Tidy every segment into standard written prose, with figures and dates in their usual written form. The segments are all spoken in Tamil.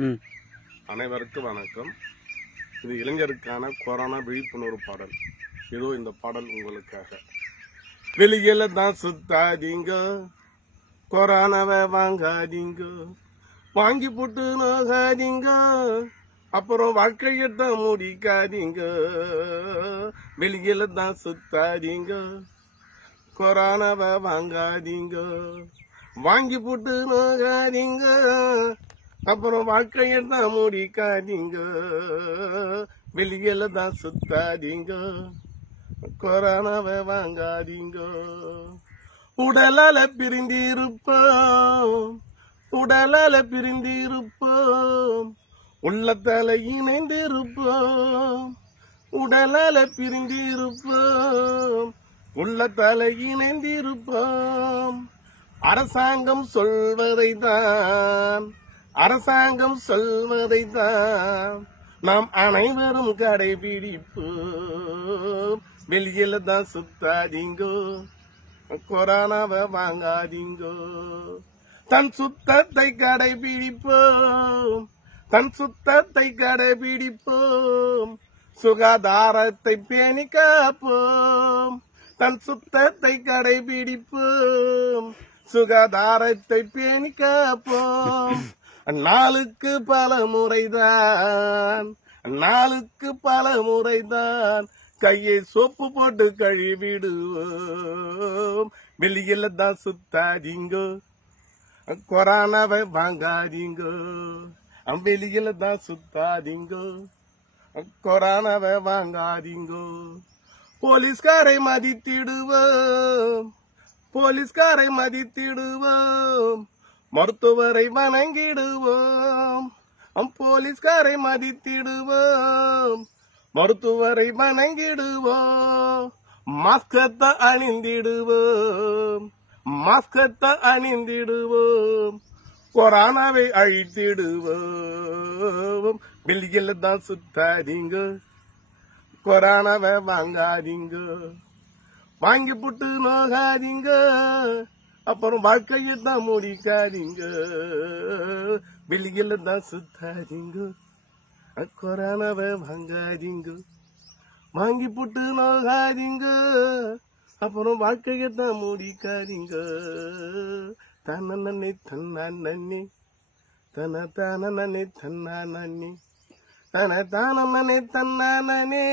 அனைவருக்கும் வணக்கம். இது இளைஞருக்கான கொரோனா விழிப்புணர்வு பாடல். ஏதோ இந்த பாடல் உங்களுக்காக. வெளியில தான் சுத்தாதீங்க, கொரோனாவை வாங்காதீங்க, வாங்கி போட்டு நோகாதீங்க, அப்புறம் வாழ்க்கையத்தான் முடிக்காதீங்க. வெளியில தான் சுத்தாதீங்க, கொரோனாவை வாங்காதீங்க, வாங்கி போட்டு நோகாதீங்க, அப்புறம் வாழ்க்கையத்தான் முடிக்காதீங்க. வெளியில தான் சுத்தாதீங்க, கொரோனாவை வாங்காதீங்க. உடலால பிரிந்திருப்போம், உடலால பிரிந்திருப்போம், உள்ளத்தால இணைந்திருப்போம். உடலால பிரிந்திருப்போம், உள்ளத்தால இணைந்திருப்போம். அரசாங்கம் சொல்வதைதான், அரசாங்கம் சொல்வதைதான் நாம் அனைவரும் கடைபிடிப்போம். வெளியில தான் சுத்தாதீங்கோ, கொரோனாவை வாங்காதீங்கோ. தன் சுத்தத்தை கடைபிடிப்போம், தன் சுத்தத்தை கடைபிடிப்போம், சுகாதாரத்தை பேணி காப்போம். தன் சுத்தத்தை கடைபிடிப்போம், சுகாதாரத்தை பேணி காப்போம். நாளுக்கு பல முறைதான், நாளுக்கு பல முறைதான் கையை சோப்பு போட்டு கழுவிடுவோம். வெளியில தான் சுத்தாதீங்கோ, கொரோனாவை வாங்காதீங்கோ. வெளியில தான் சுத்தாதீங்கோ, கொரோனாவை வாங்காதீங்கோ. போலீஸ்காரை மதித்திடுவோம், போலீஸ்காரை மதித்திடுவோம், மருத்துவரை வணங்கிடுவோம். போலீஸ்காரை மதித்திடுவோம், மருத்துவரை வணங்கிடுவோம். மாஸ்கத்தை அணிந்திடுவோம், மாஸ்கத்தை அணிந்திடுவோம், கொரோனாவை அழித்திடுவோம். வெளியில தான் சுத்தாதீங்க, கொரோனாவை வாங்காதீங்க, வாங்கி புட்டு நோகாதீங்க, அப்புறம் வாழ்க்கையை தான் முடிக்காதீங்க. வெளியில தான் சுத்தாதீங்க, கொரோனாவை வாங்காதீங்க, வாங்கி புட்டு நோகாதீங்க, அப்புறம் வாழ்க்கையை தான் முடிக்காதீங்க. தன்னே தன்னா நன்னி, தன தானே தன்னா நன்னி, தன தானே தன்னா நனே,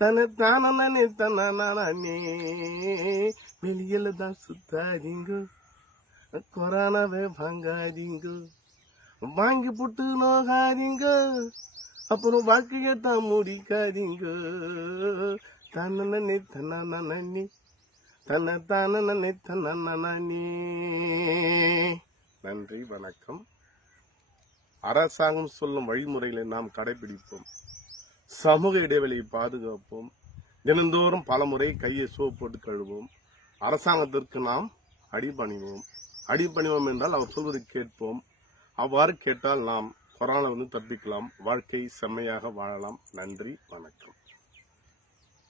தன தானே தன்னா நானே. வெளியில தான் சுத்தாதீங்க, கொரோனாவை வாங்காதீங்க, வாங்கி போட்டு நோகாதீங்க, அப்புறம் வாழ்க்கையை தான் முடிக்காதீங்க. தன்னே தன்னா நன்னி, தன தானே தன்னா நானே. நன்றி, வணக்கம். அரசாங்கம் சொல்லும் வழிமுறைகளை நாம் கடைபிடிப்போம், சமூக இடைவெளியை பாதுகாப்போம், தினந்தோறும் பல முறை கையை சோப்பு போட்டு கழுவோம். அரசாங்கத்திற்கு நாம் அடிபணிவோம், அடிபணிவோம் என்றால் அவர் சொல்வதை கேட்போம். அவ்வாறு கேட்டால் நாம் கொரோனாவிலிருந்து தப்பிக்கலாம், வாழ்க்கை செம்மையாக வாழலாம். நன்றி, வணக்கம்.